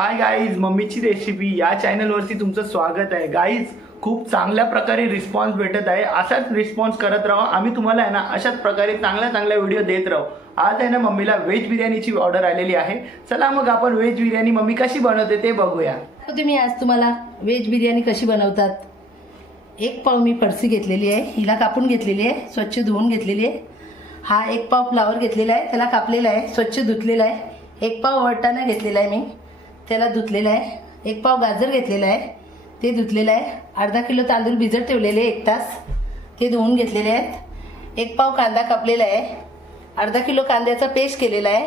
Hi guys, मम्मीची recipe या चॅनलवरती तुमचं स्वागत आहे। गाईज, खूप चांगल्या प्रकारे रिस्पॉन्स भेटत आहे। असाच रिस्पॉन्स करत राहा। आम्ही तुम्हाला आहे ना अशाच प्रकारे चांगल्या व्हिडिओ देत राहू। आज आहे ना मम्मीला व्हेज बिर्याणीची ऑर्डर आलेली आहे। चला मग आपण व्हेज बिर्याणी मम्मी कशी बनवते ते बघूया। मी आज तुम्हाला व्हेज बिर्याणी कशी बनवतात। एक पाव मी फरसी घेतलेली आहे, हिला कापून घेतलेली आहे, स्वच्छ धुवून घेतलेली आहे। हा एक पाव फ्लावर घेतलेला आहे, त्याला कापलेला आहे, स्वच्छ धुतलेला आहे। एक पाव वाटाणा घेतलेला आहे मी, त्याला धुतलेला आहे। एक पाव गाजर घेतलेला आहे, ते धुतलेलं आहे। अर्धा किलो तांदूळ भिजत ठेवलेले 1 तास, ते धुवून घेतलेले आहेत। एक पाव कांदा कापलेला आहे, अर्धा किलो कांद्याचा पेस्ट केलेला आहे,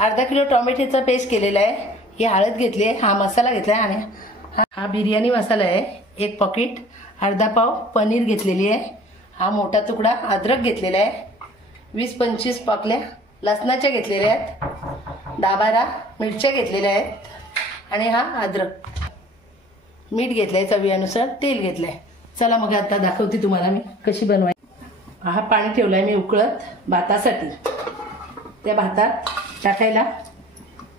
अर्धा किलो टोमॅटोचा पेस्ट केलेला आहे। ही हळद घेतली आहे, हा मसाला घेतला आहे आणि हा बिर्याणी मसाला आहे 1 पॉकेट। अर्धा पाव पनीर घेतलेली आहे। हा मोठा तुकडा अद्रक घेतलेला आहे। 20-25 पाकल्या लसणाच्या घेतलेल्या आहेत। 10-12 मिरच्या घेतलेल्या आहेत आणि हा अद्रक। मीठ घेतलंय चवीनुसार, तेल घेतलंय। चला मग आता दाखवते तुम्हाला मी कशी बनवायची। हा पाणी ठेवलाय मी उकळत भातासाठी। त्या भातात टाकायला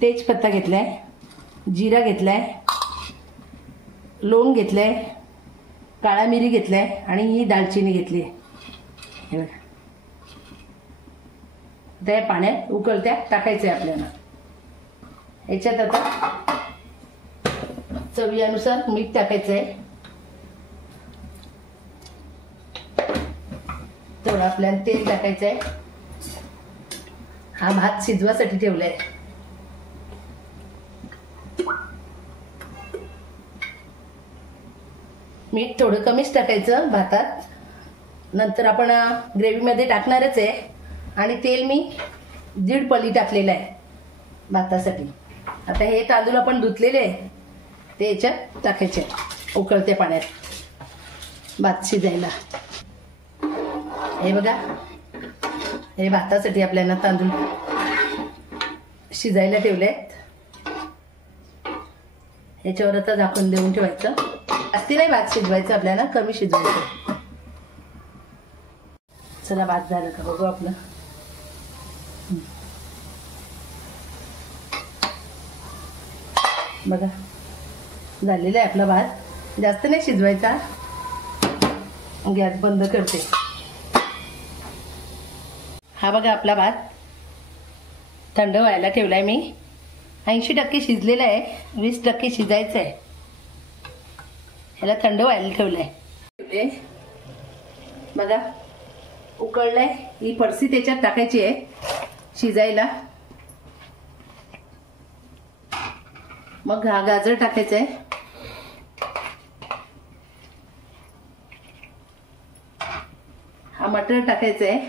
तेजपत्ता घेतलाय, जिरा घेतलाय, लवंग घेतलाय, काळा मिरी घेतलाय आणि ही दालचिनी घेतली आहे। हे बघा, त्या पाण्यात उकळत्या टाकायचंय आपल्याला। याच्यात आता चवीनुसार मीठ टाकायचंय, थोडं आपल्याला तेल टाकायचंय। हा भात शिजवासाठी ठेवलाय। मीठ थोडं कमीच टाकायचं भातात, नंतर आपण ग्रेव्ही मध्ये टाकणारच आहे। आणि तेल मी 1.5 पळी टाकलेलं आहे भातासाठी। आता हे तांदूळ आपण धुतलेले आहे, ते याच्यात टाकायचे उकळत्या पाण्यात भात शिजायला। हे बघा, हे भातासाठी आपल्याला तांदूळ शिजायला ठेवले आहेत। याच्यावर आता झाकण देऊन ठेवायचं। जास्ती नाही भात शिजवायचं आपल्याला, कमी शिजवायचं। चला भात झालं का बघू आपलं। बघा, झालेला आहे आपला भात। जास्त नाही शिजवायचा। गॅस बंद करते। हा बघा आपला भात थंड व्हायला ठेवलाय मी। 80% शिजलेला आहे, 20% शिजायचं आहे। ह्याला थंड व्हायला ठेवलंय। बघा उकळलंय। ही फरसी त्याच्यात टाकायची आहे शिजायला। मग हा गाजर टाकायचा आहे, हा मटर टाकायचा आहे,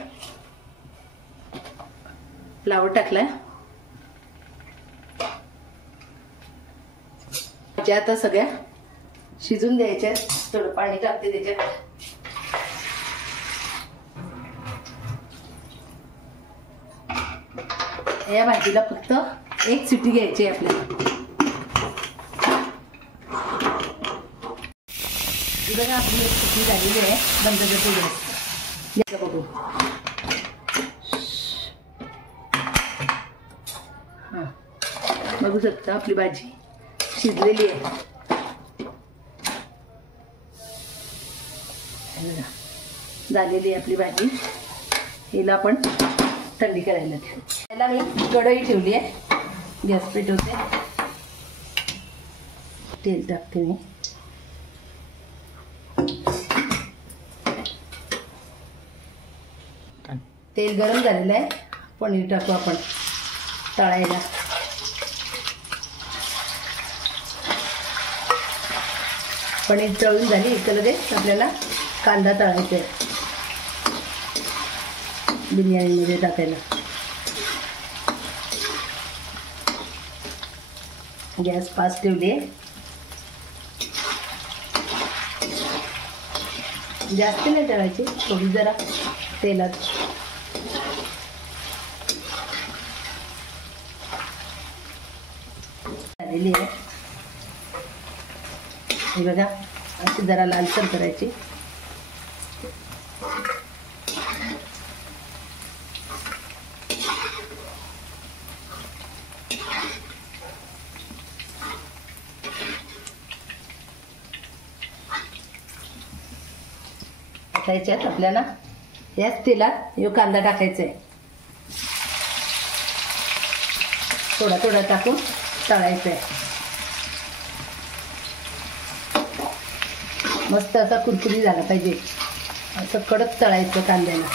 फ्लावर टाकला। ज्या आता सगळ्या शिजून द्यायच्या। थोडं पाणी टाकते त्याच्यात। या भाजीला फक्त 1 शिट्टी घ्यायची आपल्याला। बघा आपली 1 शिट्टी झालेली आहे, बंद करते गॅस। बघू, हा बघू शकता आपली भाजी शिजलेली आहे। झालेली आहे आपली भाजी। हिला आपण थंडी करायला ठेवू। त्याला मी कढई ठेवली आहे, गॅस पेटवते, तेल टाकते मी। तेल गरम झालेलं आहे, पनीर टाकू आपण तळायला। पनीर तळून झाली तर लगेच आपल्याला कांदा तळायचा आहे बिर्याणीमध्ये टाकायला। गॅस फास्ट ठेवली आहे। जास्त नाही तळायची, थोडी जरा तेलात। झालेली आहे। हे बघा, अशी जरा लालसर करायची। त्याच्यात आपल्याला याच तेलात यो कांदा टाकायचा आहे. थोडा थोडा टाकून तळायचा आहे. मस्त असा कुरकुरी झाला पाहिजे. असं कडक तळायचं कांद्याला.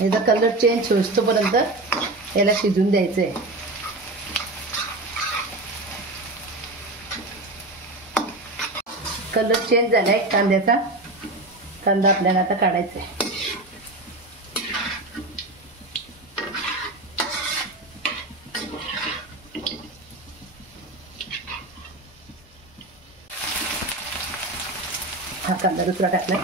याचा कलर चेंज होईस्तोपर्यंत याला शिजून द्यायचं आहे. कलर चेंज झालाय कांद्याचा. कांदा आपल्याला आता काढायचा आहे. हा कांदा दुसरा टाकलाय.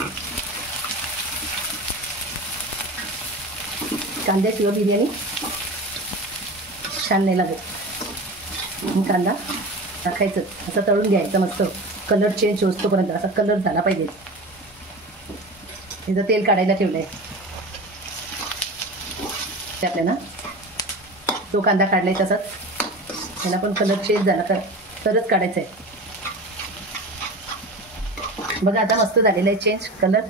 कांद्याशिवाय बिर्याणी छान नाही लागत. कांदा टाकायचं, असं तळून घ्यायचं मस्त. कलर चेंज होतोपर्यंत असा कलर झाला पाहिजे. त्याचं तेल काढायला ठेवलंय. ते आपल्याला तो कांदा काढलाय तसाच त्याला पण कलर चेंज झाला तरच काढायचा आहे. बघा आता मस्त झालेला आहे चेंज कलर.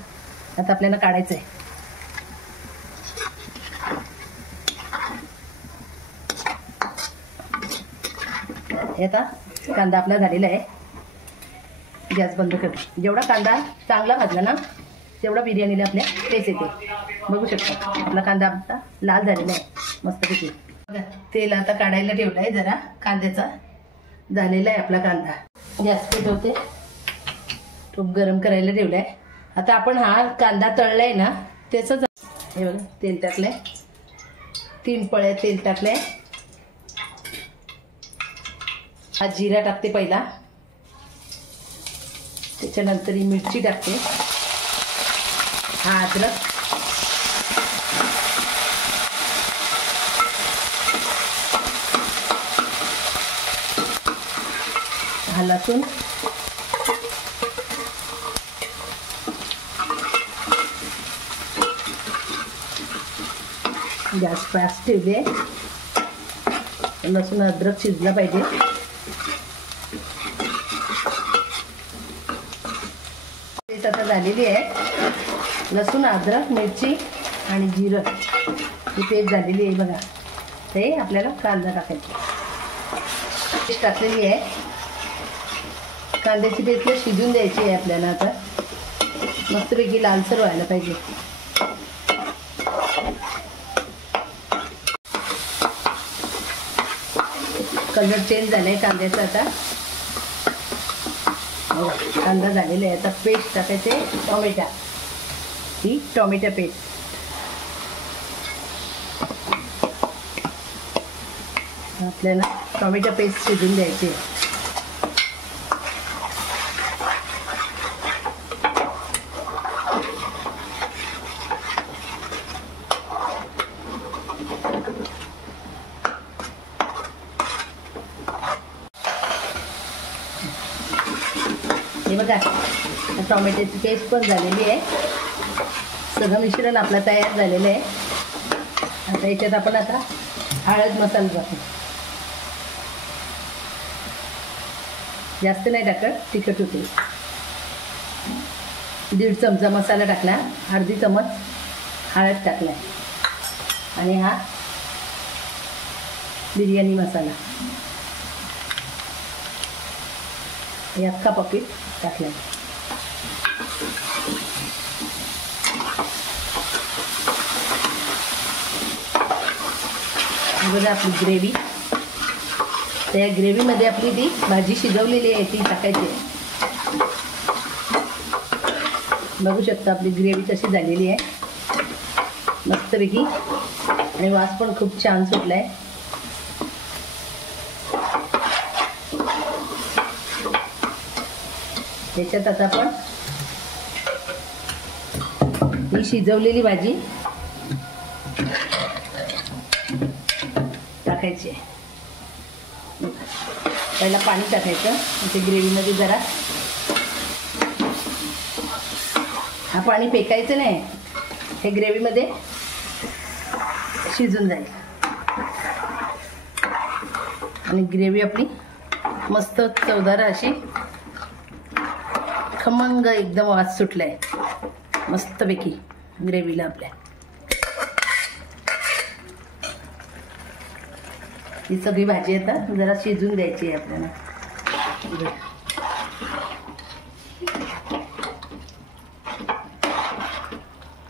आता आपल्याला काढायचं आहे. आता कांदा आपला झालेला आहे. गॅस बंद कर. जेवढा कांदा चांगला भाजला ना तेवढा बिर्याणीला आपल्या टेस्ट येते. बघू शकता आपला कांदा आता लाल झालेला आहे मस्तपैकी. बघा तेल आता काढायला ठेवलं आहे. जरा कांद्याचा झालेला आहे आपला कांदा. गॅस पेटवते. तूप गरम करायला ठेवलं आहे. आता आपण हा कांदा तळला आहे ना त्याचंच हे बघा तेल टाकलंय. 3 पळ्या तेल टाकलंय. हा जिरा टाकते पहिला. त्याच्यानंतर ही मिरची टाकते. हा अद्रक, हा लसूण, गॅस फास्ट ठेवले. लसूण अद्रक शिजला पाहिजे. पेस्ट आता झालेली आहे. लसूण, अद्रक, मिरची आणि जिरं ही पेस्ट झालेली आहे बघा. ते आपल्याला कांदा टाकायचा. पेस्ट टाकलेली आहे. कांद्याची पेस्ट शिजून द्यायची आहे आपल्याला. आता मस्तपैकी लालसर व्हायला पाहिजे. कलर चेंज झालाय कांद्याचा. आता कांदा झालेला आहे. आता पेस्ट टाकायचे. टोमॅटो, ही टोमॅटो पेस्ट आपल्याला टोमॅटो पेस्ट शिजून द्यायची. हे बघा टोमॅटोची पेस्ट पण झालेली आहे. सगळं मिश्रण आपलं तयार झालेलं आहे. आता याच्यात आपण आता हळद मसाला टाकू. जास्त नाही टाकत, तिखट होते. 1.5 चमचा मसाला टाकला. अर्धी चमच हळद टाकला आणि हा बिर्याणी मसाला हे अख्खा पॉकेट टाकला. बघा आपली ग्रेव्ही. त्या ग्रेव्हीमध्ये आपली ती भाजी शिजवलेली आहे ती टाकायची आहे. बघू शकता आपली ग्रेव्ही कशी झालेली आहे मस्तपैकी. आणि वास पण खूप छान सुटला आहे. त्याच्यात आता आपण ही शिजवलेली भाजी टाकायची आहे. पहिला पाणी टाकायचं म्हणजे ग्रेव्हीमध्ये जरा. हा पाणी फेकायचं नाही, हे ग्रेव्हीमध्ये शिजून जाईल. आणि ग्रेव्ही आपली मस्त चवदार अशी खमंग एकदम वास सुटलाय मस्तपैकी ग्रेव्हीला आपल्या. ही सगळी भाजी आता जरा शिजून द्यायची आहे आपल्याला.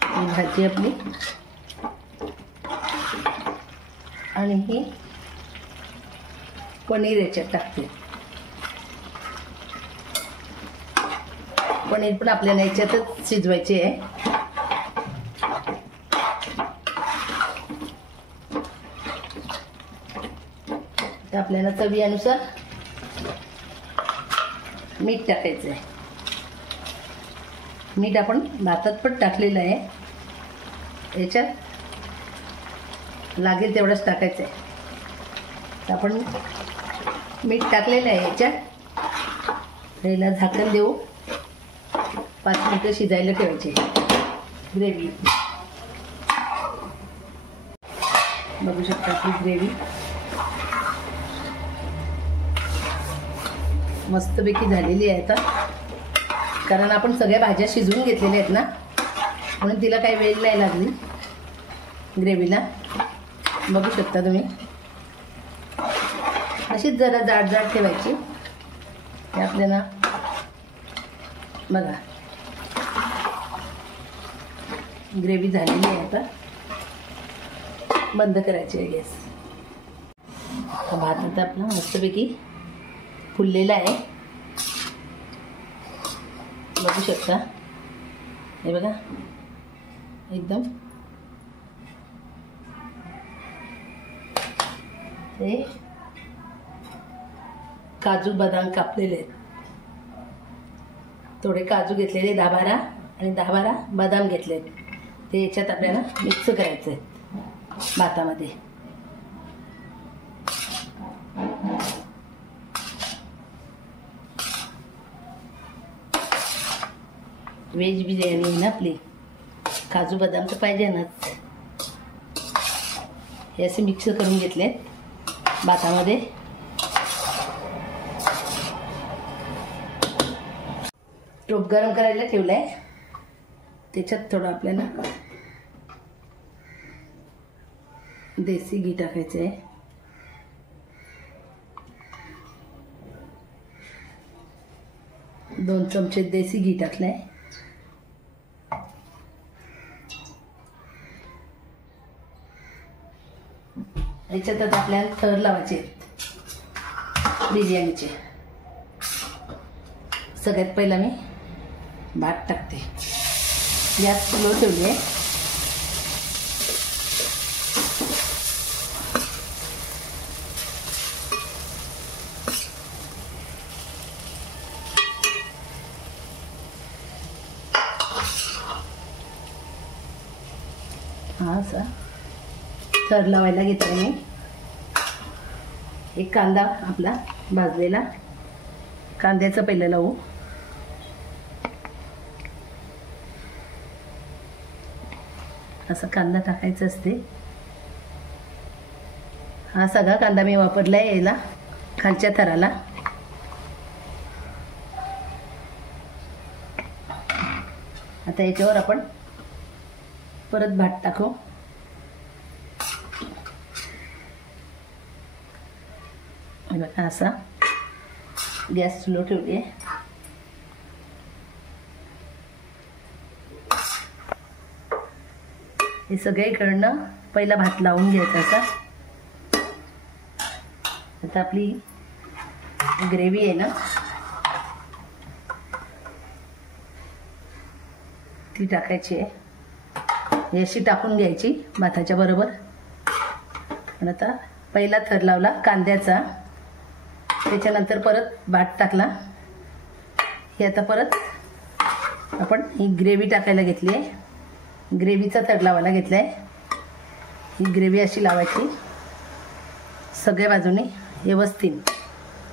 ही भाजी आपली आणि ही पनीर याच्यात टाकते. पनीर पण आपल्याला याच्यातच शिजवायचे आहे. तर आपल्याला चवीनुसार मीठ टाकायचं आहे. मीठ आपण भातात पण टाकलेलं आहे. याच्यात लागेल तेवढंच टाकायचं आहे. तर आपण मीठ टाकलेलं आहे याच्यात. याला झाकण देऊ 5 मिनिटं शिजायला ठेवायचे ग्रेव्ही. बघू शकता आपली ग्रेव्ही मस्तपैकी झालेली आहे आता. कारण आपण सगळ्या भाज्या शिजवून घेतलेल्या आहेत ना, म्हणून तिला काही वेळ नाही लागली ग्रेव्हीला. बघू शकता तुम्ही. अशीच जरा जाड जाड ठेवायची. ते आपल्याला बघा ग्रेव्ही झालेली आहे आता. बंद करायची आहे गॅस. भात आता आपला मस्तपैकी फुललेला आहे. बघू शकता. हे बघा एकदम हे काजू बदाम कापलेले आहेत. थोडे काजू घेतलेले 10-12 आणि 10-12 बदाम घेतले आहेत. ते याच्यात आपल्याला मिक्स करायचं आहे भातामध्ये. व्हेज बिर्याणी आहे ना आपली. काजू बदाम तर पाहिजे नाच. हे असे मिक्स करून घेतले भातामध्ये. टोप गरम करायला ठेवलाय. त्याच्यात थोडं आपल्याला देसी घी टाकायचं आहे. दोन चमचे देसी घी टाकलंय. याच्यात आता आपल्याला थर लावायचे बिर्याणीचे. सगळ्यात पहिला मी भात टाकते. गॅस लो ठेवली आहे. हा असा थर लावायला घेतला मी. एक कांदा आपला भाजलेला. कांद्याचं पहिलं लावू. असा कांदा टाकायचा असते. हा सगळा कांदा मी वापरलाय याला खालच्या थराला. आता याच्यावर आपण परत भात टाकू. बघा असा गॅस स्लो ठेवली आहे. हे सगळीकडनं पहिला भात लावून घ्यायचा असा. आता आपली ग्रेव्ही आहे ना ती टाकायची आहे. ही अशी टाकून घ्यायची भाताच्या बरोबर. आणि आता पहिला थर लावला कांद्याचा. त्याच्यानंतर परत भात टाकला. हे आता परत आपण ही ग्रेव्ही टाकायला घेतली आहे. ग्रेव्हीचा थर लावायला घेतला आहे. ही ग्रेव्ही अशी लावायची सगळ्या बाजूने व्यवस्थित.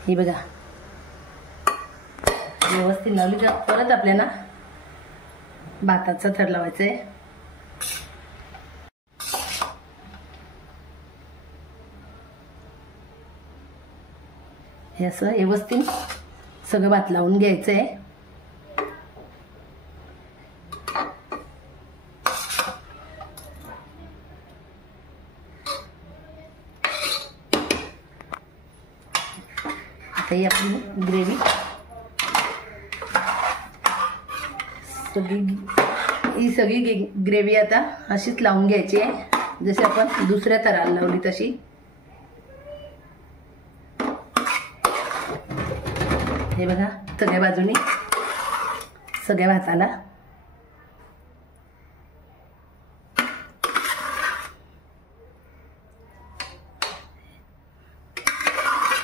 ही बघा व्यवस्थित लावली का परत आपल्याला भाताचा थर लावायचा आहे. हे असं व्यवस्थित सगळं भात लावून घ्यायचं आहे. ही आपली ग्रेव्ही ही सगळी ग्रेव्ही आता अशीच लावून घ्यायची आहे, जशी आपण दुसऱ्या थराला लावली तशी. हे बघा सगळ्या बाजूनी सगळ्या भाताला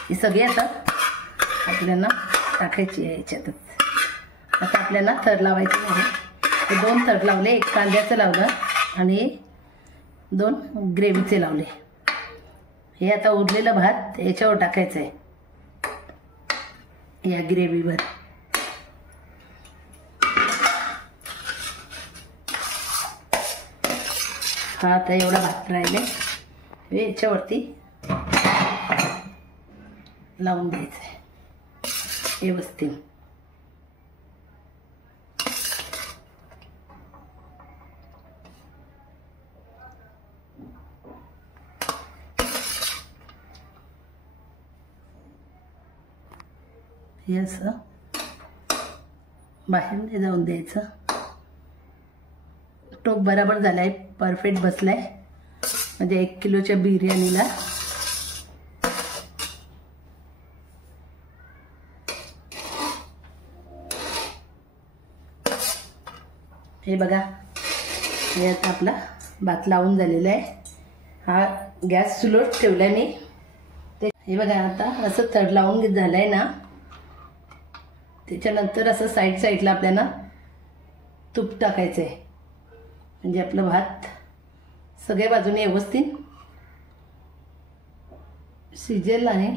ही सगळी आता आपल्याला टाकायची आहे याच्यातच. आता आपल्याला थर लावायचे नाही. हे 2 थर लावले, एक कांद्याचं लावलं आणि 2 ग्रेव्हीचे लावले. हे आता उरलेलं भात याच्यावर टाकायचं आहे, या ग्रेव्हीवर. हा आता एवढा भात राहिले हे याच्यावरती लावून द्यायचं आहे व्यवस्थित. हे असं बाहेर नाही जाऊन द्यायचं. टोप बराबर झालाय, परफेक्ट बसलाय, म्हणजे 1 किलोच्या बिर्याणीला. हे बघा हे आता आपला भात लावून झालेला आहे. हा गॅस सुलोट ठेवला मी. ते हे बघा आता असं थर लावून झालंय ना, त्याच्यानंतर असं साईडला आपल्याला तूप टाकायचं आहे, म्हणजे आपलं भात सगळ्या बाजूने व्यवस्थित शिजेल आणि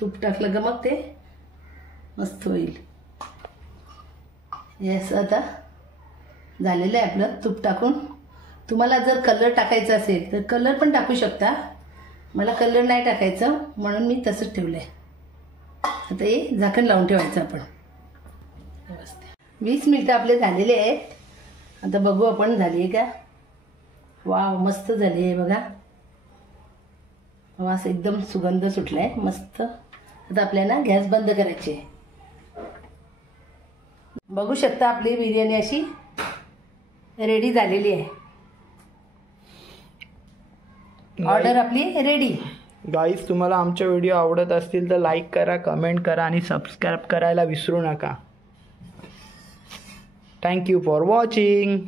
तूप टाकलं का मग ते मस्त होईल. हे असं आता झालेलं आहे आपलं तूप टाकून. तुम्हाला जर कलर टाकायचा असेल तर कलर पण टाकू शकता. मला कलर नाही टाकायचं म्हणून मी तसंच ठेवलं आहे. आता हे झाकण लावून ठेवायचं आपण. 20 मिनिटं आपले झालेले आहेत. आता बघू आपण झाली आहे का. वाव मस्त झाली आहे बघा. वास एकदम सुगंध सुटला आहे मस्त. आता आपल्याला गॅस बंद करायची आहे. बघू शकता आपली बिर्याणी अशी रेडी झालेली आहे. ऑर्डर आपली रेडी. गाईज तुम्हाला आमचे व्हिडिओ आवडत असतील तर लाईक करा, कमेंट करा आणि सबस्क्राईब करायला विसरू नका. Thank you for watching.